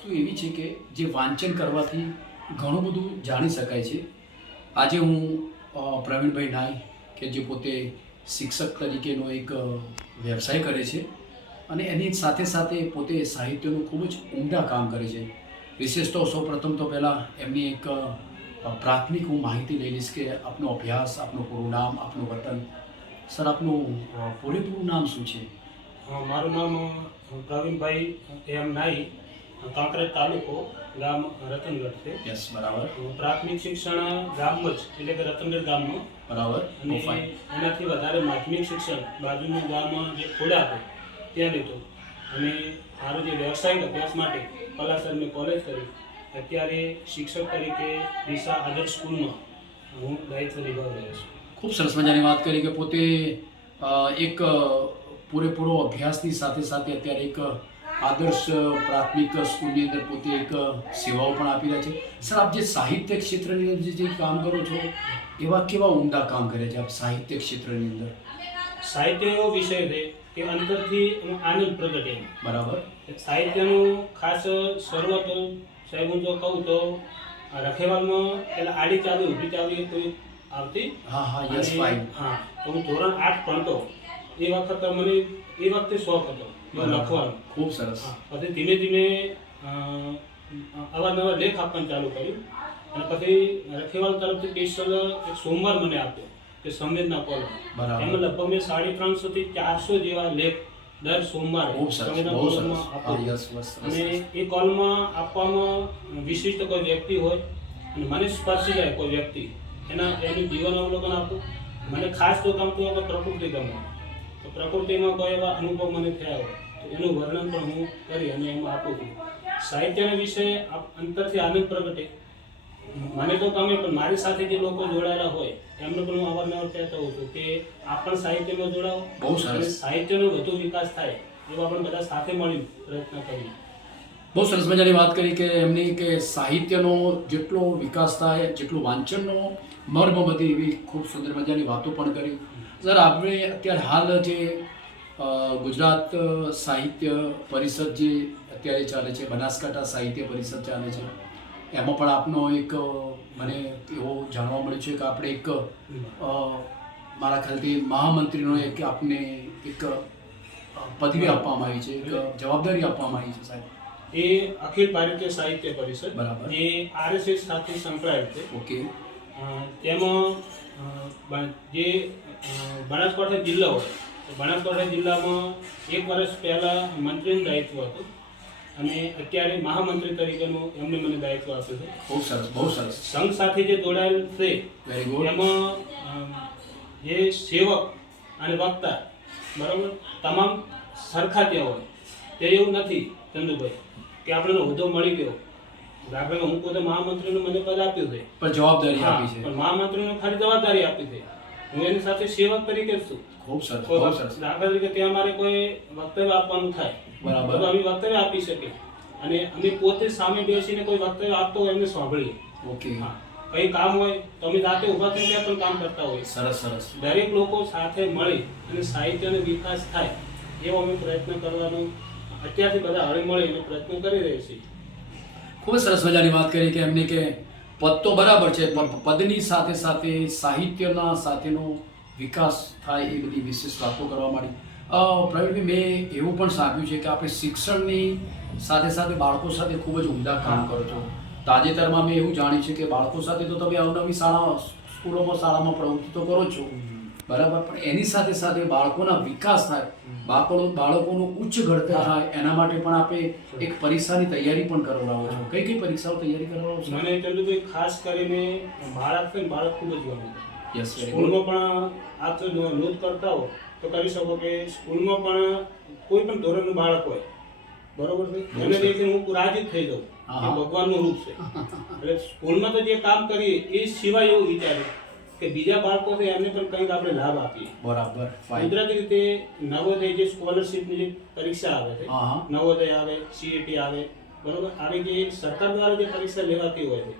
વસ્તુ એવી છે કે જે વાંચન કરવાથી ઘણું બધું જાણી શકાય છે. આજે હું પ્રવીણભાઈ નાઈ કે જે પોતે શિક્ષક તરીકેનો એક વ્યવસાય કરે છે અને એની સાથે સાથે પોતે સાહિત્યનું ખૂબ જ ઉમદા કામ કરે છે. વિશેષ તો સૌપ્રથમ તો પહેલાં એમની એક પ્રાથમિક હું માહિતી લઈ લઈશ કે આપનો અભ્યાસ, આપનું પૂરું નામ, આપનું વતન. સર, આપનું પૂરેપૂરું નામ શું છે? મારું નામ પ્રવીણભાઈ એમ નાઈ, કાંકરેજ તાલુકો, ગામ રતનગઢ છે. યસ, બરાબર. પ્રાથમિક શિક્ષણ ગામમાં જ, એટલે કે રતનગઢ ગામમાં. બરાબર. અને એનાથી વધારે માધ્યમિક શિક્ષણ બાજુનું ગામમાં જે ખોડા છે ત્યાં લીધું. અને મારો જે વ્યવસાયિક અભ્યાસ માટે પલાસર મેં કોલેજ કરી. અત્યારે શિક્ષક તરીકે દિશા આદર્શ સ્કૂલમાં હું દાયિત્વ નિભાવી રહ્યો છું. ખૂબ સરસ મજાની વાત કરી કે પોતે એક પૂરેપૂરો અભ્યાસની સાથે સાથે અત્યારે એક આદર્શ પ્રાથમિક સ્કૂલની અંદર પોતે એક સેવાઓ પણ આપી રહ્યા છે. સર, આપ જે સાહિત્ય ક્ષેત્રની અંદર જે કામ કરો છો એવા કેવા ઉમદા કામ કરે છે આપ સાહિત્ય ક્ષેત્રની અંદર? સાહિત્ય એવો વિષય છે કે અંતરથી આનંદ પ્રગટે. બરાબર. સાહિત્યનું ખાસ શરૂઆત સાહેબ હું જો કહું તો રખેવાલમાં પેલા આડી ચાવી ઊભી ચાવી કોઈ આવતી. હા, યસ, ફાઇન. હા, તો હું ધોરણ 8 ભણતો એ વખત મને એ વખતે શોખ હતો લખવાનો. ખૂબ સરસ. પછી ધીમે ધીમે અવારનવાર લેખ આપવાનું ચાલુ કર્યું. અને પછી રખેવાલ તરફથી સ્પેશિયલ એક સોમવાર મને આપ્યો કે સંવેદના કોલમ. એમાં લગભગ મેં 350 થી 400 જેવા લેખ દર સોમવારે સંવેદના કોલમમાં આપ્યો. અને એ કોલમમાં આપવામાં વિશિષ્ટ કોઈ વ્યક્તિ હોય અને મને સ્પર્શી જાય કોઈ વ્યક્તિ, એનું જીવન અવલોકન આપું. મને ખાસ તો ગમતું હોય તો પ્રકૃતિ ગમે, તો પ્રકૃતિમાં કોઈ એવા અનુભવ મને થયા હોય તો એનું વર્ણન પણ હું કરી અને એમાં આપું છું. સાહિત્યના વિશે અંતરથી આનંદ પ્રગટે મને તો ગમે, પણ મારી સાથે જે લોકો જોડાયેલા હોય એમને પણ હું અવારનવાર કહેતો હોઉં છું કે આપ પણ સાહિત્યમાં જોડાઓ. બહુ સરસ. સાહિત્યનો વધુ વિકાસ થાય એવો આપણે બધા સાથે મળી પ્રયત્ન કરીએ. બહુ સરસ મજાની વાત કરી કે એમની કે સાહિત્યનો જેટલો વિકાસ થાય જેટલું વાંચનનો મર્મ બધી એવી ખૂબ સુંદર મજાની વાતો પણ કરી. સર, આપણે અત્યારે હાલ જે ગુજરાત સાહિત્ય પરિષદ જે અત્યારે ચાલે છે, બનાસકાંઠા સાહિત્ય પરિષદ ચાલે છે, એમાં પણ આપનો એક મને એવો જાણવા મળ્યું છે કે આપણે એક મારા ખ્યાલથી મહામંત્રીનો એક આપને એક પદવી આપવામાં આવી છે, એક જવાબદારી આપવામાં આવી છે સાહેબ. એ અખિલ ભારતીય સાહિત્ય પરિષદ, બરાબર, એ RSS સાથે સંકળાયેલ છે. ઓકે. તેમાં જે બનાસકાંઠા જિલ્લા હોય તો બનાસકાંઠા જિલ્લામાં 1 વર્ષ પહેલાં મંત્રીનું દાયિત્વ હતું અને અત્યારે મહામંત્રી તરીકેનું એમને મને દાયિત્વ આપ્યું છે. બહુ સરસ, બહુ સરસ. સંઘ સાથે જે જોડાયેલ છે વેરી ગુડ. એમાં જે સેવક અને વક્તા બરાબર તમામ સરખા ત્યાં હોય. તે એવું નથી ચંદુભાઈ કે આપણને હોદ્દો મળી ગયો. દાખલા હું પોતે મહામંત્રીનું મને પદ આપ્યું છે, પણ જવાબદારી આપી છે. પણ મહામંત્રીને ખાલી જવાબદારી આપી છે, હું એની સાથે સેવક તરીકે જ છું. ખૂબ સરસ, બહુ સરસ. દાખલા તરીકે ત્યાં અમારે કોઈ વક્તવ્ય આપવાનું થાય બરાબર, તો અમે વક્તવ્ય આપી શકીએ અને અમે પોતે સામે બેસીને કોઈ વક્તવ્ય આપતો હોય એમને સાંભળીએ. ઓકે. કંઈ કામ હોય તો અમે જાતે ઊભા થઈને ત્યાં પણ કામ કરતા હોઈએ. સરસ, સરસ. દરેક લોકો સાથે મળી અને સાહિત્યનો વિકાસ થાય એવો અમે પ્રયત્ન કરવાનો અત્યારથી બધા હળી મળીને પ્રયત્ન કરી રહ્યા છીએ. ખૂબ જ સરસ મજાની વાત કરી કે એમને કે પદ તો બરાબર છે પણ પદની સાથે સાથે સાહિત્યના સાથેનો વિકાસ થાય એ બધી વિશેષ વાતો કરવા માંડી. પ્રવીણભાઈ, મેં એવું પણ સાંભળ્યું છે કે આપણે શિક્ષણની સાથે સાથે બાળકો સાથે ખૂબ જ ઉમદા કામ કરો છો. તાજેતરમાં મેં એવું જાણ્યું છે કે બાળકો સાથે તો તમે અવનવી શાળામાં પ્રવૃત્તિ તો કરો છો, બરાબર, પણ એની સાથે સાથે બાળકોના વિકાસ થાય, બાળકોનું ઉચ્ચ ઘડતર થાય એના માટે પણ આપણે એક પરીક્ષાની તૈયારી પણ કરાવો છો. કઈ કઈ પરીક્ષાઓ તૈયારી કરાવો છો? મને ચંદુભાઈ ખાસ કરીને બાળક ખૂબ જ ગમે. યસ, સ્કૂલમાં પણ આપ તો નોંધ કરતા હો તો કરી શકો કે સ્કૂલમાં પણ કોઈ પણ ધોરણનું બાળક હોય બરોબર છે, એને દેખીને હું રાજી થઈ જાઉં કે ભગવાનનું રૂપ છે. એટલે સ્કૂલમાં તો જે કામ કરીએ એ સિવાય એવું વિચારે કે બીજા બાળકો છે એમને પણ કંઈક આપણે લાભ આપીએ. બરાબર. કુદરતી રીતે નવોદય જે સ્કોલરશીપની જે પરીક્ષા આવે છે, નવોદય આવે, CET આવે, બરોબર, આવી જે સરકાર દ્વારા જે પરીક્ષા લેવાતી હોય છે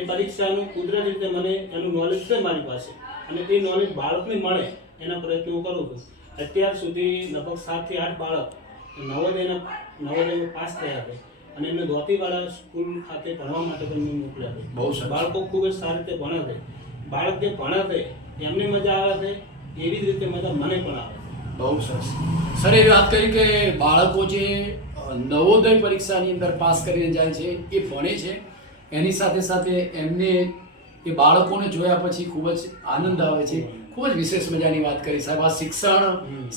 એ પરીક્ષાનું કુદરતી રીતે મને એનું નોલેજ છે મારી પાસે અને એ નોલેજ બાળકને મળે એના પ્રયત્નો હું કરું છું. અત્યાર સુધી લગભગ 7 થી 8 બાળક નવોદયમાં પાસ થયા છે અને એમને ધોતીવાળા સ્કૂલ ખાતે ભણવા માટે પણ મેં મોકલ્યા છે. બહુ સરસ. બાળકો ખૂબ જ સારી રીતે ભણે છે. બાળક જે ભણે છે એમને મજા આવે છે એવી જ રીતે મજા મને પણ આવે છે. બહુ સરસ. સર એ વાત કરી કે બાળકો જે નવોદય પરીક્ષાની અંદર પાસ કરીને જાય છે એ ભણે છે, એની સાથે સાથે એમને એ બાળકોને જોયા પછી ખૂબ જ આનંદ આવે છે. ખૂબ જ વિશેષ મજાની વાત કરી સાહેબ. આ શિક્ષણ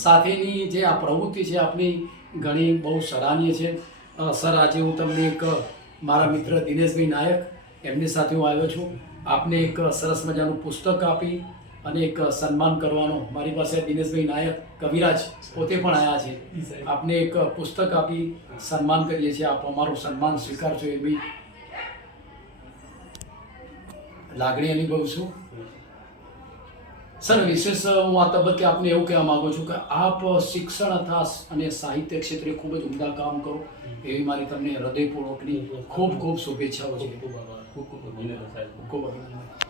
સાથેની જે આ પ્રવૃત્તિ છે આપની ઘણી બહુ સરાહનીય છે. સર આજે હું તમને એક મારા મિત્ર દિનેશભાઈ નાયક એમની સાથે હું આવ્યો છું. આપને એક સરસ મજાનું પુસ્તક આપી અને એક સન્માન કરવાનો, મારી પાસે દિનેશભાઈ નાયક કવિરાજ પોતે પણ આવ્યા છે. આપને એક પુસ્તક આપી સન્માન કરીએ છીએ. આપ અમારું સન્માન સ્વીકારશો એવી લાગણી અનુભવું છું. સર વિશેષ હું આ તબક્કે આપને એવું કહેવા માંગુ છું કે આપ શિક્ષણ અને સાહિત્ય ક્ષેત્રે ખૂબ જ ઉમદા કામ કરો એવી મારી તમને હૃદયપૂર્વકની ખૂબ ખૂબ શુભેચ્છાઓ છે. ખૂબ ખૂબ આભાર. ખૂબ ખૂબ અભિનંદન.